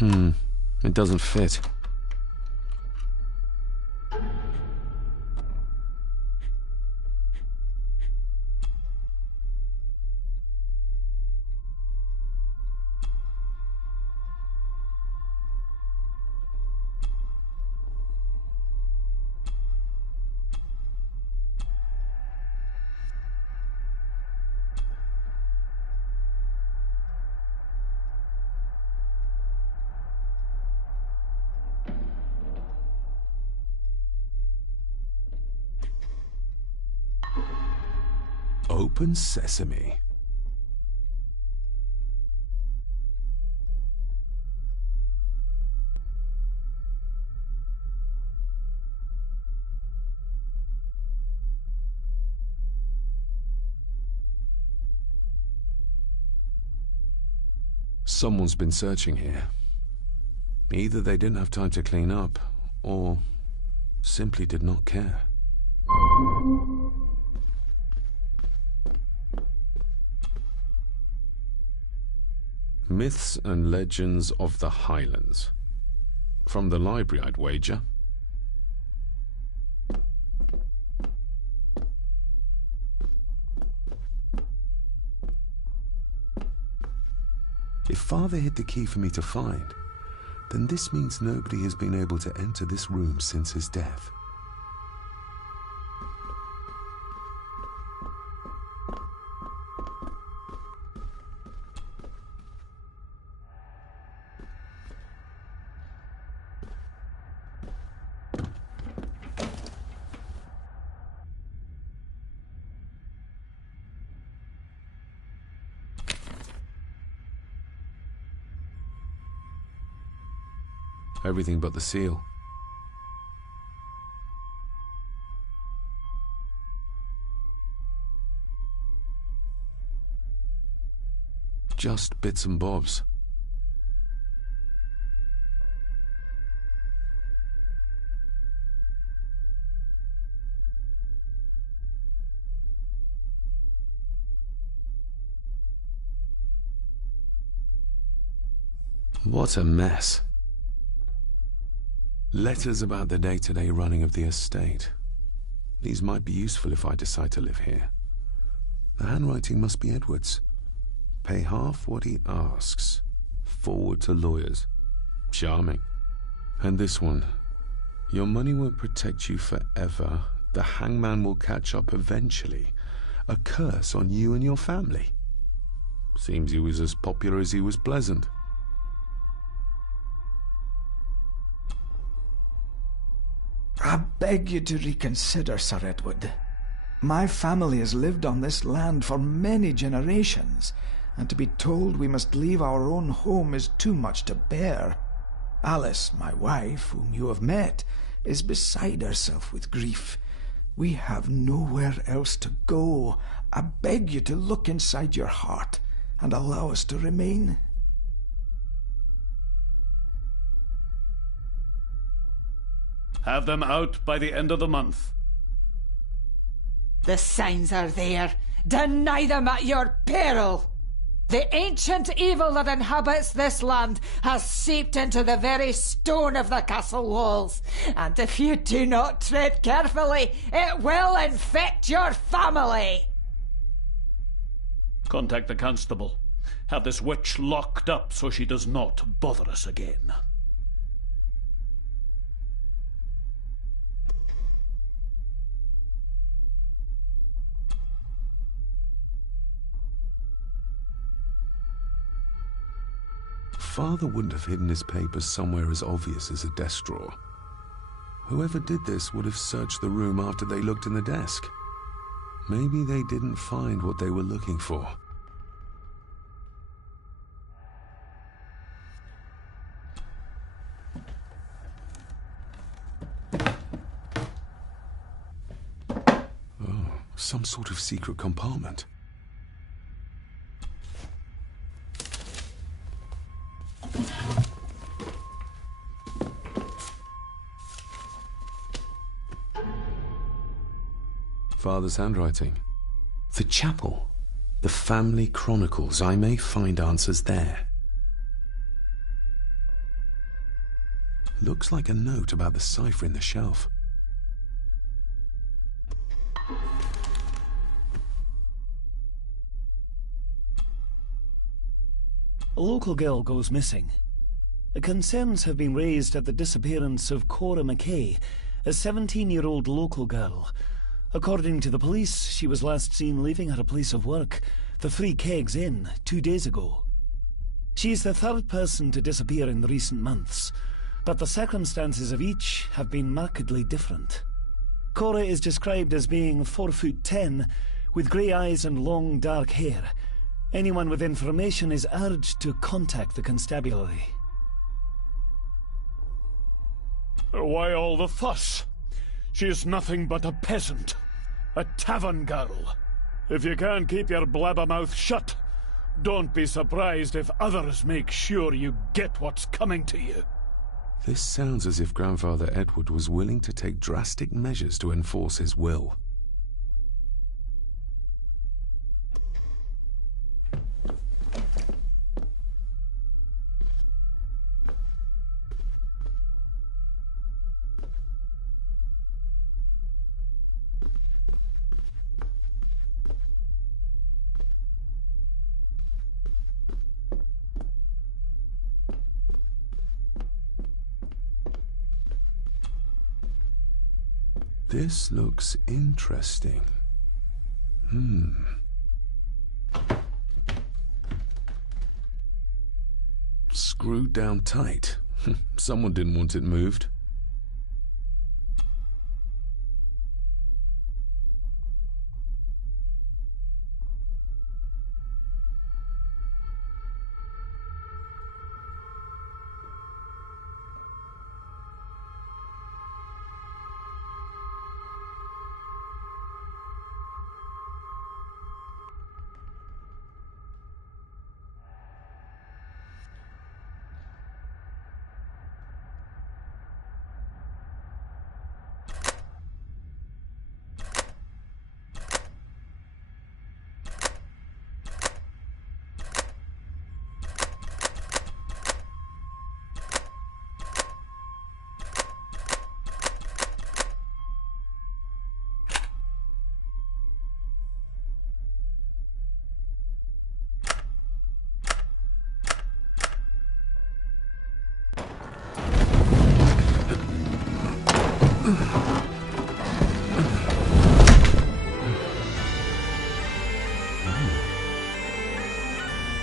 It doesn't fit. Open sesame. Someone's been searching here. Either they didn't have time to clean up, or simply did not care. Myths and Legends of the Highlands. From the library, I'd wager. If Father hid the key for me to find, then this means nobody has been able to enter this room since his death. Everything but the seal. Just bits and bobs. What a mess. Letters about the day-to-day running of the estate. These might be useful if I decide to live here. The handwriting must be Edward's. Pay half what he asks. Forward to lawyers. Charming. And this one. Your money won't protect you forever. The hangman will catch up eventually. A curse on you and your family. Seems he was as popular as he was pleasant. I beg you to reconsider, Sir Edward. My family has lived on this land for many generations, and to be told we must leave our own home is too much to bear. Alice, my wife, whom you have met, is beside herself with grief. We have nowhere else to go. I beg you to look inside your heart and allow us to remain. Have them out by the end of the month. The signs are there. Deny them at your peril. The ancient evil that inhabits this land has seeped into the very stone of the castle walls, and if you do not tread carefully, it will infect your family. Contact the constable. Have this witch locked up so she does not bother us again. Father wouldn't have hidden his papers somewhere as obvious as a desk drawer. Whoever did this would have searched the room after they looked in the desk. Maybe they didn't find what they were looking for. Oh, some sort of secret compartment. Father's handwriting. The chapel. The family chronicles. I may find answers there. Looks like a note about the cipher in the shelf. A local girl goes missing. Concerns have been raised at the disappearance of Cora McKay, a 17-year-old local girl. According to the police, she was last seen leaving her place of work, the Three Kegs Inn, 2 days ago. She is the third person to disappear in recent months, but the circumstances of each have been markedly different. Cora is described as being 4'10", with grey eyes and long dark hair. Anyone with information is urged to contact the constabulary. Why all the fuss? She is nothing but a peasant. A tavern girl. If you can't keep your blabbermouth shut, don't be surprised if others make sure you get what's coming to you. This sounds as if Grandfather Edward was willing to take drastic measures to enforce his will. This looks interesting. Screwed down tight. Someone didn't want it moved.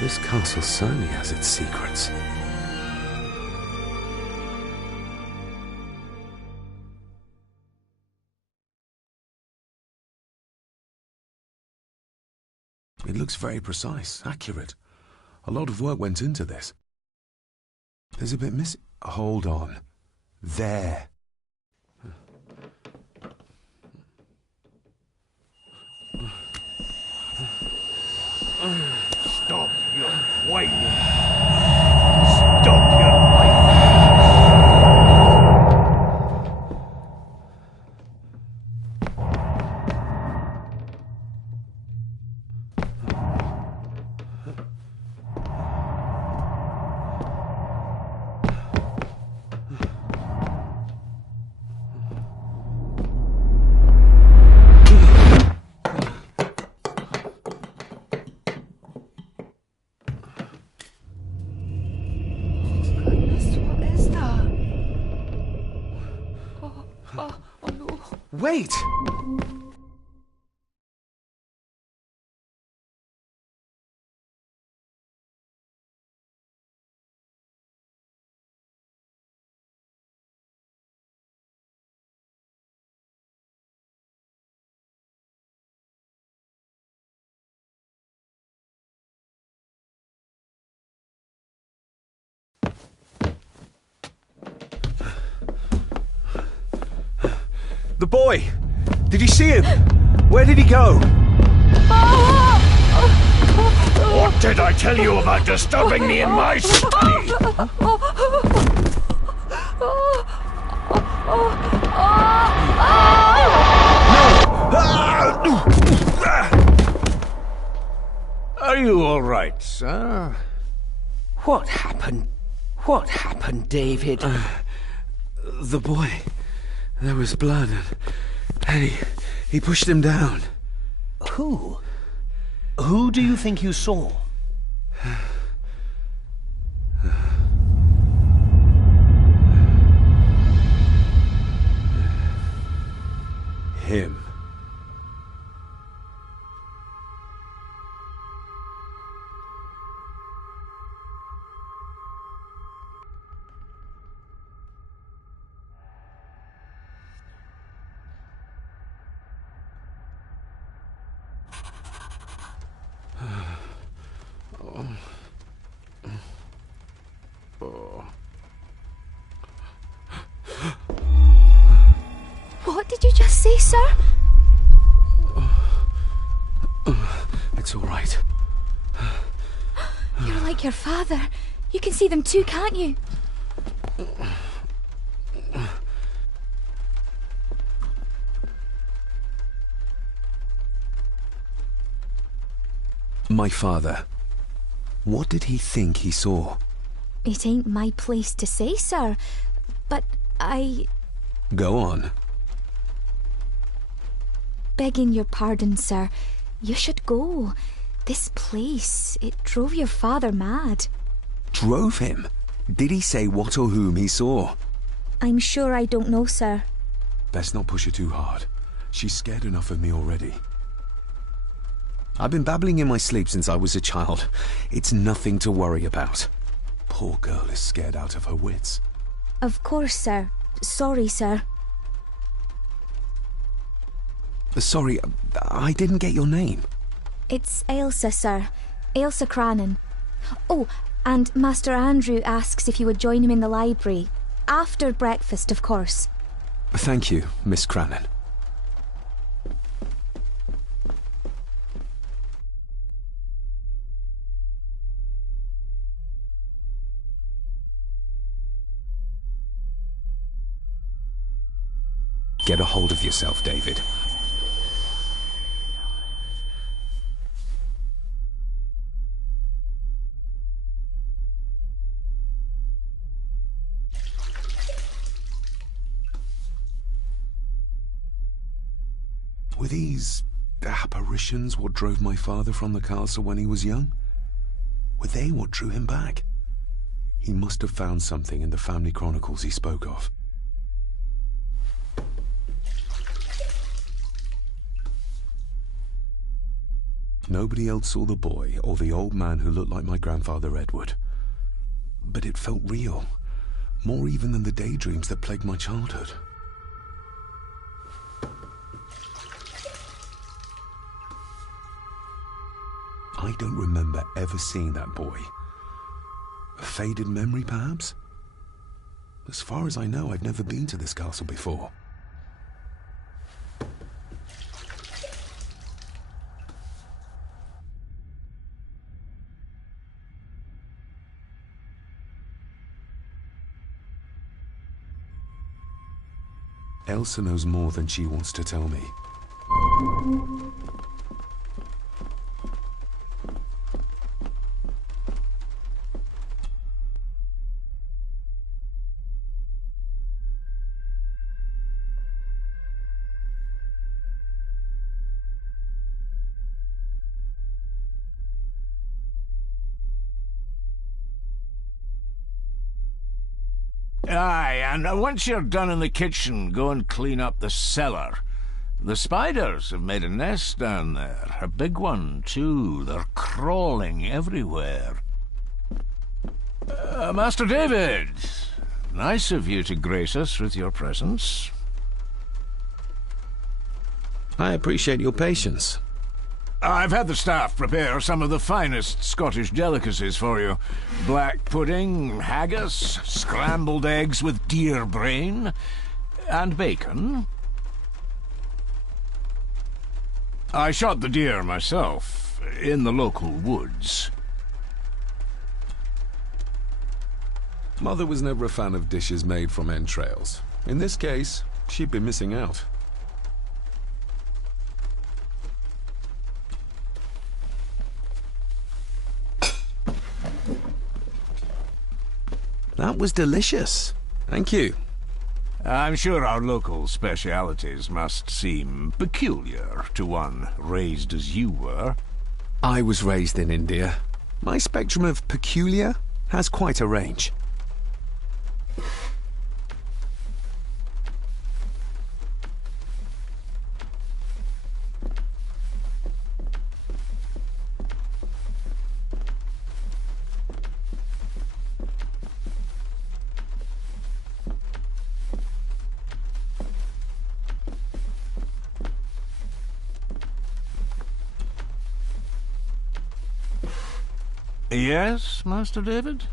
This castle certainly has its secrets. It looks very precise, accurate. A lot of work went into this. There's a bit missing. Hold on. There. Stop your whining! Stop your whining! Wait! The boy! Did you see him? Where did he go? What did I tell you about disturbing me in my study? Are you all right, sir? What happened? What happened, David? The boy. There was blood, and he pushed him down. Who? Who do you think you saw? Him. What did you just say, sir? It's all right. You're like your father. You can see them too, can't you? My father. What did he think he saw? It ain't my place to say, sir. But Go on. Begging your pardon, sir. You should go. This place, it drove your father mad. Drove him? Did he say what or whom he saw? I'm sure I don't know, sir. Best not push her too hard. She's scared enough of me already. I've been babbling in my sleep since I was a child. It's nothing to worry about. Poor girl is scared out of her wits. Of course, sir. Sorry, sir. Sorry, I didn't get your name. It's Ailsa, sir. Ailsa Crannan. Oh, and Master Andrew asks if you would join him in the library. After breakfast, of course. Thank you, Miss Crannan. Get a hold of yourself, David. Were these apparitions what drove my father from the castle when he was young? Were they what drew him back? He must have found something in the family chronicles he spoke of. Nobody else saw the boy or the old man who looked like my grandfather Edward. But it felt real, more even than the daydreams that plagued my childhood. I don't remember ever seeing that boy. A faded memory, perhaps? As far as I know, I've never been to this castle before. Elsa knows more than she wants to tell me. Aye, and once you're done in the kitchen, go and clean up the cellar. The spiders have made a nest down there. A big one, too. They're crawling everywhere. Master David, nice of you to grace us with your presence. I appreciate your patience. I've had the staff prepare some of the finest Scottish delicacies for you. Black pudding, haggis, scrambled eggs with deer brain, and bacon. I shot the deer myself, in the local woods. Mother was never a fan of dishes made from entrails. In this case, she'd been missing out. That was delicious. Thank you. I'm sure our local specialities must seem peculiar to one raised as you were. I was raised in India. My spectrum of peculiar has quite a range. Yes, Master David?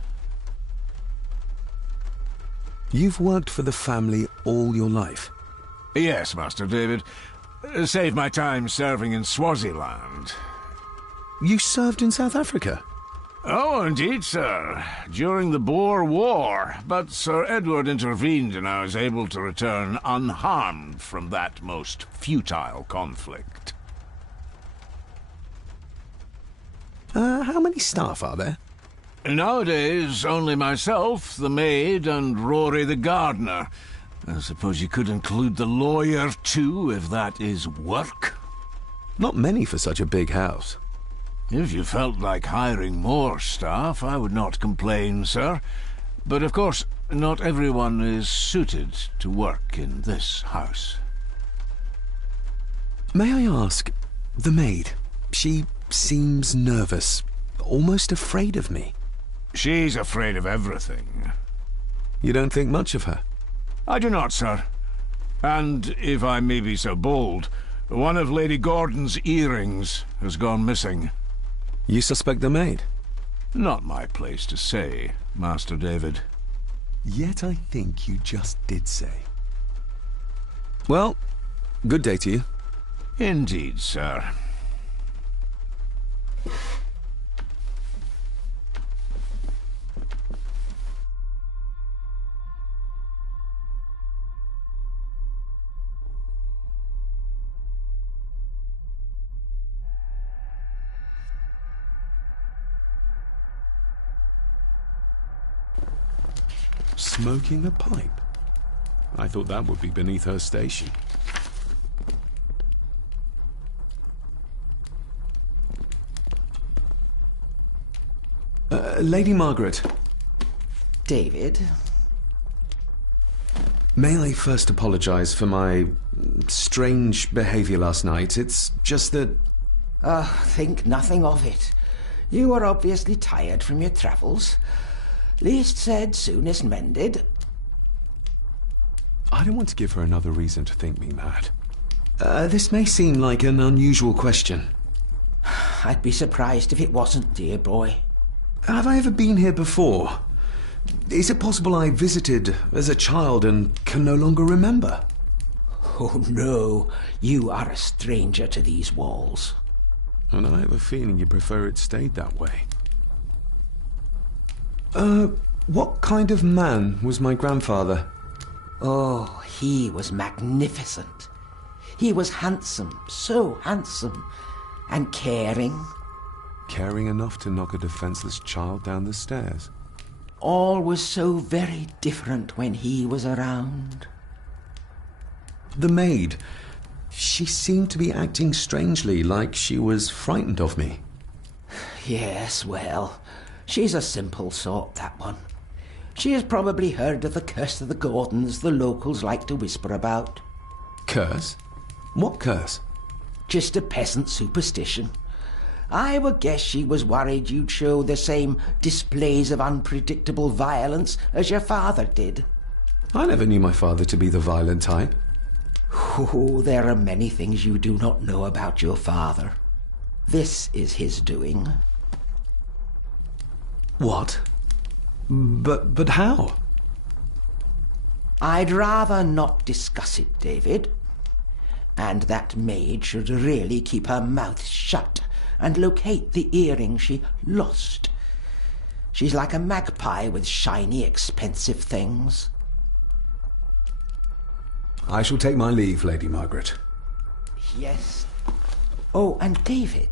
You've worked for the family all your life? Yes, Master David. Save my time serving in Swaziland. You served in South Africa? Oh, indeed, sir. During the Boer War. But Sir Edward intervened and I was able to return unharmed from that most futile conflict. How many staff are there? Nowadays, only myself, the maid, and Rory the gardener. I suppose you could include the lawyer, too, if that is work. Not many for such a big house. If you felt like hiring more staff, I would not complain, sir. But of course, not everyone is suited to work in this house. May I ask, the maid, she seems nervous, almost afraid of me. She's afraid of everything. You don't think much of her? I do not, sir. And, if I may be so bold, one of Lady Gordon's earrings has gone missing. You suspect the maid? Not my place to say, Master David. Yet I think you just did say. Well, good day to you. Indeed, sir. Smoking a pipe? I thought that would be beneath her station. Lady Margaret. David? May I first apologize for my strange behavior last night? It's just that... Think nothing of it. You were obviously tired from your travels. Least said, soonest mended. I don't want to give her another reason to think me mad. This may seem like an unusual question. I'd be surprised if it wasn't, dear boy. Have I ever been here before? Is it possible I visited as a child and can no longer remember? Oh, no. You are a stranger to these walls. And I have a feeling you prefer it stayed that way. What kind of man was my grandfather? Oh, he was magnificent. He was handsome, so handsome, and caring. Caring enough to knock a defenseless child down the stairs. All was so very different when he was around. The maid. She seemed to be acting strangely, like she was frightened of me. Yes, well, she's a simple sort, that one. She has probably heard of the curse of the Gordons the locals like to whisper about. Curse? What curse? Just a peasant superstition. I would guess she was worried you'd show the same displays of unpredictable violence as your father did. I never knew my father to be the violent type. Oh, there are many things you do not know about your father. This is his doing. What? But how? I'd rather not discuss it, David. And that maid should really keep her mouth shut and locate the earring she lost. She's like a magpie with shiny, expensive things. I shall take my leave, Lady Margaret. Yes. Oh, and David,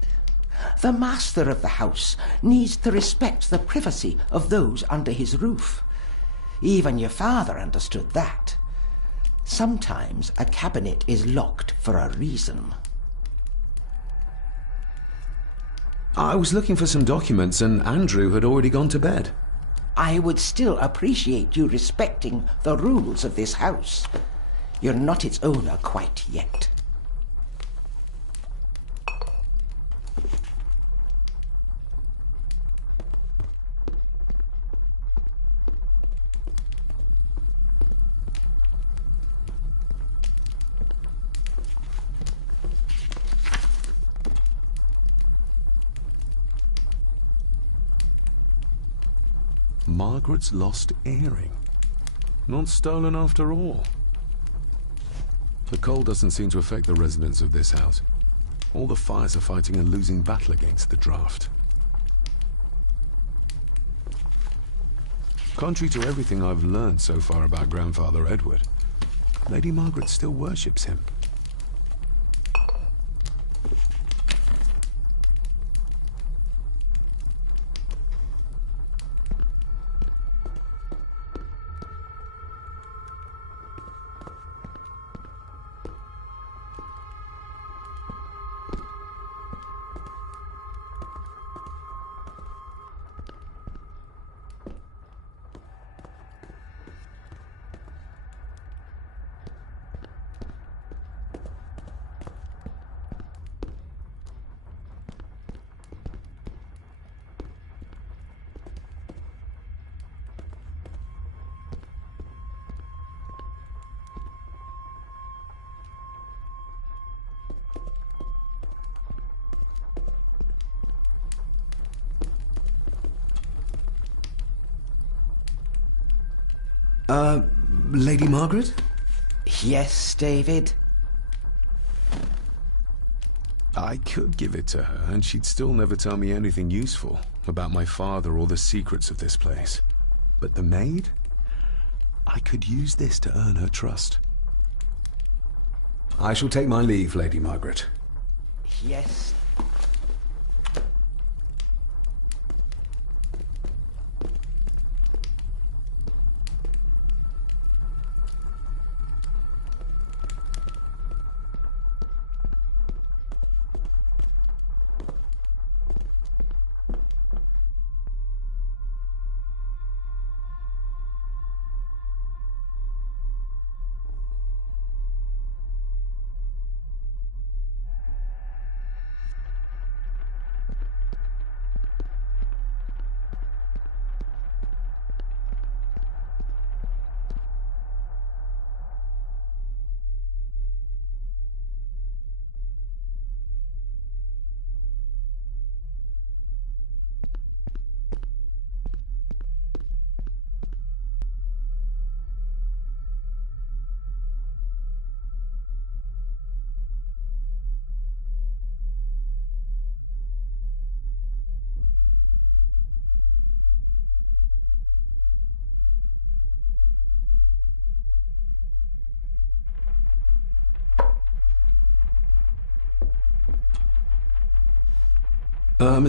the master of the house needs to respect the privacy of those under his roof. Even your father understood that. Sometimes a cabinet is locked for a reason. I was looking for some documents and Andrew had already gone to bed. I would still appreciate you respecting the rules of this house. You're not its owner quite yet. Margaret's lost earring. Not stolen after all. The cold doesn't seem to affect the residents of this house. All the fires are fighting a losing battle against the draft. Contrary to everything I've learned so far about Grandfather Edward, Lady Margaret still worships him. Lady Margaret? Yes, David? I could give it to her, and she'd still never tell me anything useful about my father or the secrets of this place. But the maid? I could use this to earn her trust. I shall take my leave, Lady Margaret. Yes.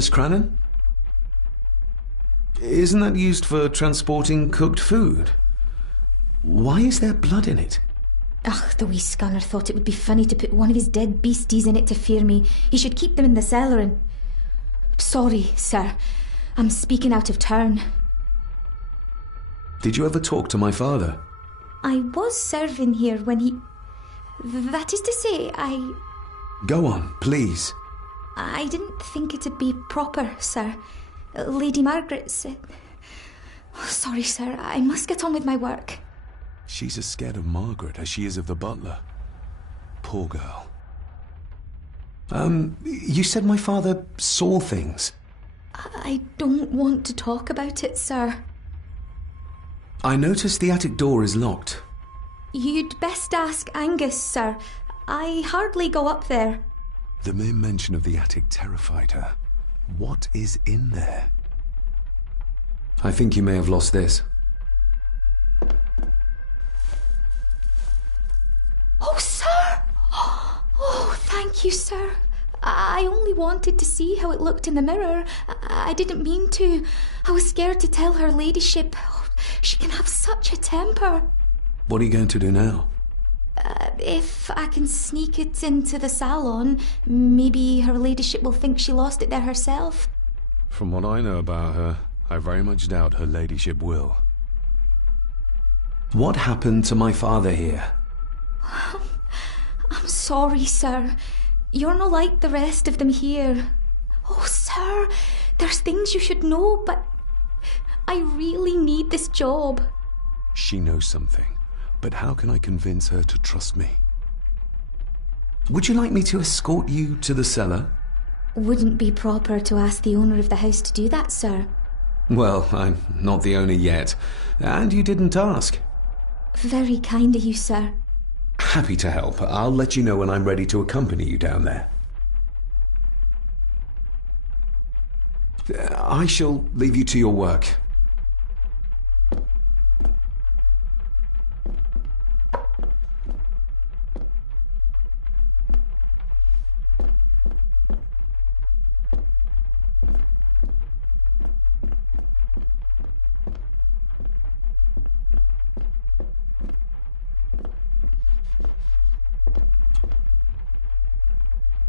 Miss Crannan? Isn't that used for transporting cooked food? Why is there blood in it? Ugh, the wee scunner thought it would be funny to put one of his dead beasties in it to fear me. He should keep them in the cellar and... Sorry, sir. I'm speaking out of turn. Did you ever talk to my father? I was serving here when he... That is to say, Go on, please. I didn't think it'd be proper, sir. Lady Margaret said... Oh, sorry, sir. I must get on with my work. She's as scared of Margaret as she is of the butler. Poor girl. You said my father saw things. I don't want to talk about it, sir. I noticed the attic door is locked. You'd best ask Angus, sir. I hardly go up there. The mere mention of the attic terrified her. What is in there? I think you may have lost this. Oh, sir! Oh, thank you, sir. I only wanted to see how it looked in the mirror. I didn't mean to. I was scared to tell her ladyship. Oh, she can have such a temper. What are you going to do now? If I can sneak it into the salon, maybe her ladyship will think she lost it there herself. From what I know about her, I very much doubt her ladyship will. What happened to my father here? I'm sorry, sir. You're not like the rest of them here. Oh, sir, there's things you should know, but I really need this job. She knows something, but how can I convince her to trust me? Would you like me to escort you to the cellar? Wouldn't be proper to ask the owner of the house to do that, sir. Well, I'm not the owner yet, and you didn't ask. Very kind of you, sir. Happy to help. I'll let you know when I'm ready to accompany you down there. I shall leave you to your work.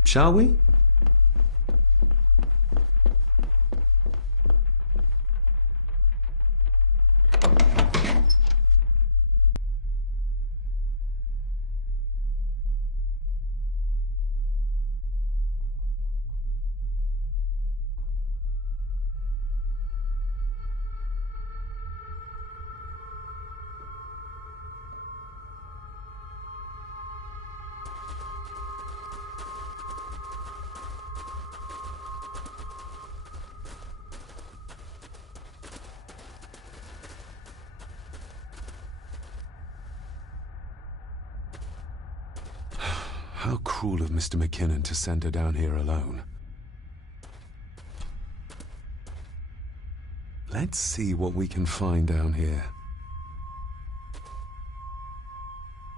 Shall we? How cruel of Mr. McKinnon to send her down here alone. Let's see what we can find down here.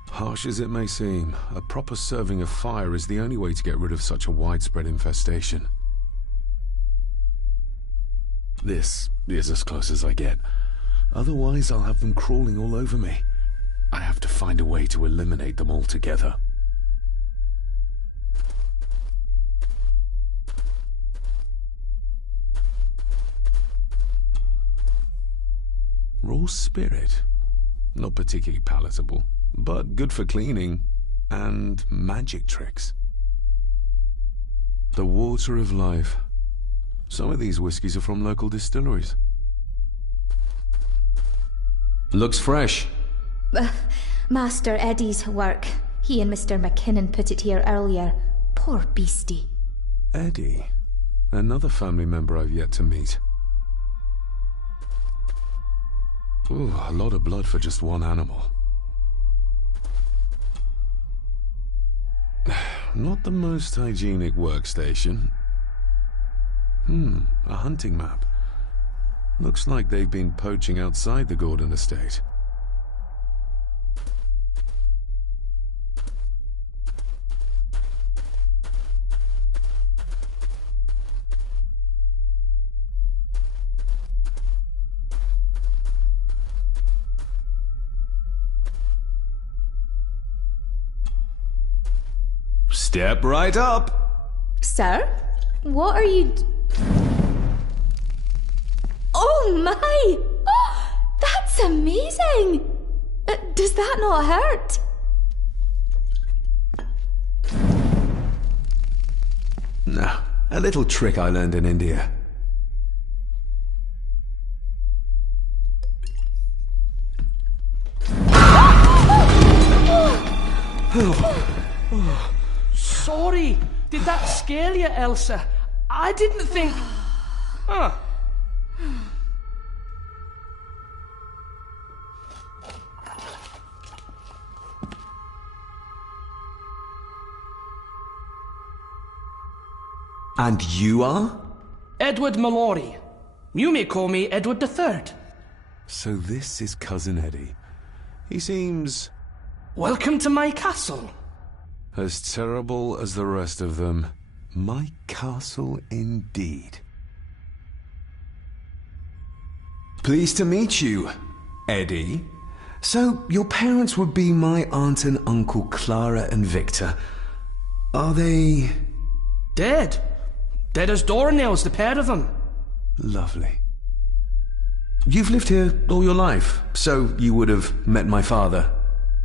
Harsh as it may seem, a proper serving of fire is the only way to get rid of such a widespread infestation. This is as close as I get. Otherwise, I'll have them crawling all over me. I have to find a way to eliminate them altogether. Raw spirit. Not particularly palatable, but good for cleaning and magic tricks. The water of life. Some of these whiskies are from local distilleries. Looks fresh. Master Eddie's work. He and Mr. McKinnon put it here earlier. Poor beastie. Eddie? Another family member I've yet to meet. Ooh, a lot of blood for just one animal. Not the most hygienic workstation. A hunting map. Looks like they've been poaching outside the Gordon estate. Step right up. Sir? What are you... Oh my! Oh, that's amazing! Does that not hurt? No, a little trick I learned in India. Sorry, did that scare you, Elsa? I didn't think... Huh. And you are? Edward Mallory. You may call me Edward III. So this is Cousin Eddie. He seems... Welcome to my castle. as terrible as the rest of them. My castle indeed. Pleased to meet you, Eddie. So, your parents would be my aunt and uncle Clara and Victor. Are they... Dead. Dead as doornails, the pair of them. Lovely. You've lived here all your life, so you would have met my father.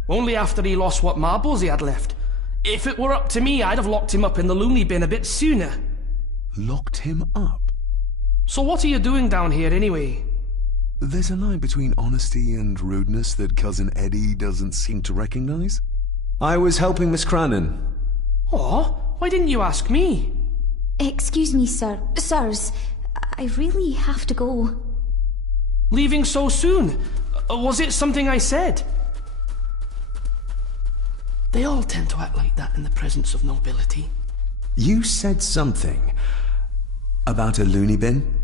Only after he lost what marbles he had left. If it were up to me, I'd have locked him up in the loony bin a bit sooner. Locked him up? So what are you doing down here anyway? There's a line between honesty and rudeness that Cousin Eddie doesn't seem to recognize. I was helping Miss Crannan. Oh, why didn't you ask me? Excuse me, sir. Sirs, I really have to go. Leaving so soon? Was it something I said? They all tend to act like that in the presence of nobility. You said something about a loony bin?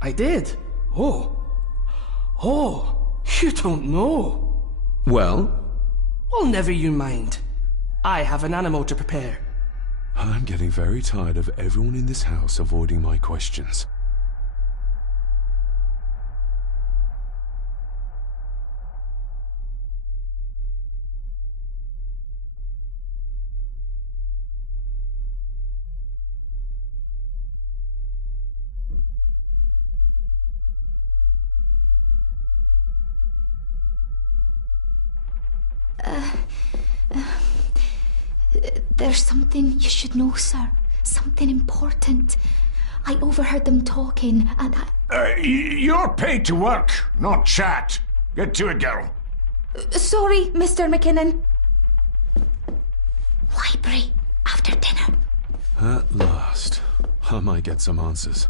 I did. Oh, you don't know. Well? Well, never you mind. I have an animal to prepare. I'm getting very tired of everyone in this house avoiding my questions. There's something you should know, sir. Something important. I overheard them talking, and You're paid to work, not chat. Get to it, girl. Sorry, Mr. McKinnon. Library, after dinner. At last, I might get some answers.